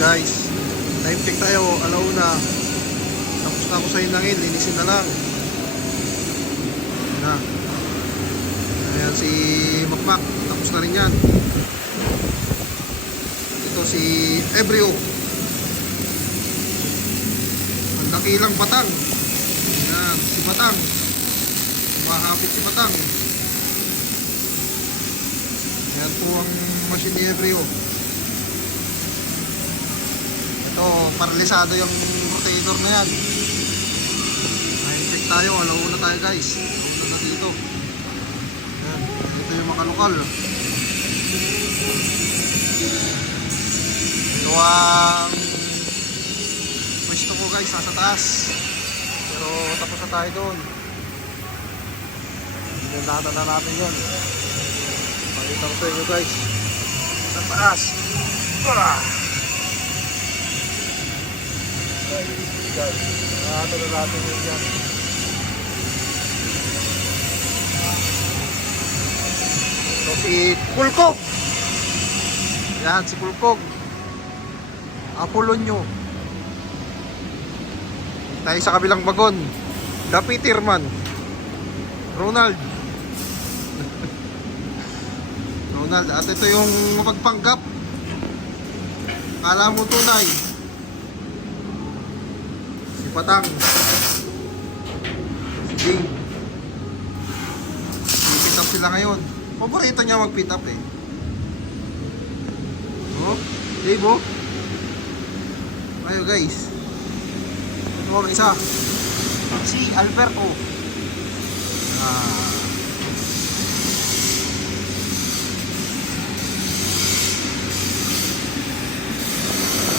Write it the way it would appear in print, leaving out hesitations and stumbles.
Guys, time check tayo, alauna. Tapos na ako sa inangin, linisin na lang. Ayan na. Ayan si Makmak, tapos na rin yan. Ito si Ebrio. Ang dakilang Batang. Ayan, si Batang. Mahapit si Batang. Ayan po ang machine ni Ebrio. Ito, paralisado yung rotator na yan. Time check tayo, alauna tayo guys. Alauna na dito. Ayan, ito yung makalukal. Ito ang pwesto ko guys, nasa taas. Pero tapos na tayo doon. Hinahatan na natin yun. Pakita ko sa inyo guys. Sa taas. Hinahatan na natin yun yan. So si Kulkog. Yan si Kulkog. Apolonio. Tayo sa kabilang bagon. The Peterman. Ronald. Ronald. At ito yung mapagpanggap. Kala mo tunay. Si Patang. Si Jing. Pit up sila ngayon. Paborito niya mag-pit up eh. Oh, Dave oh. Ayo guys. Ito ang isa. Si Alberto.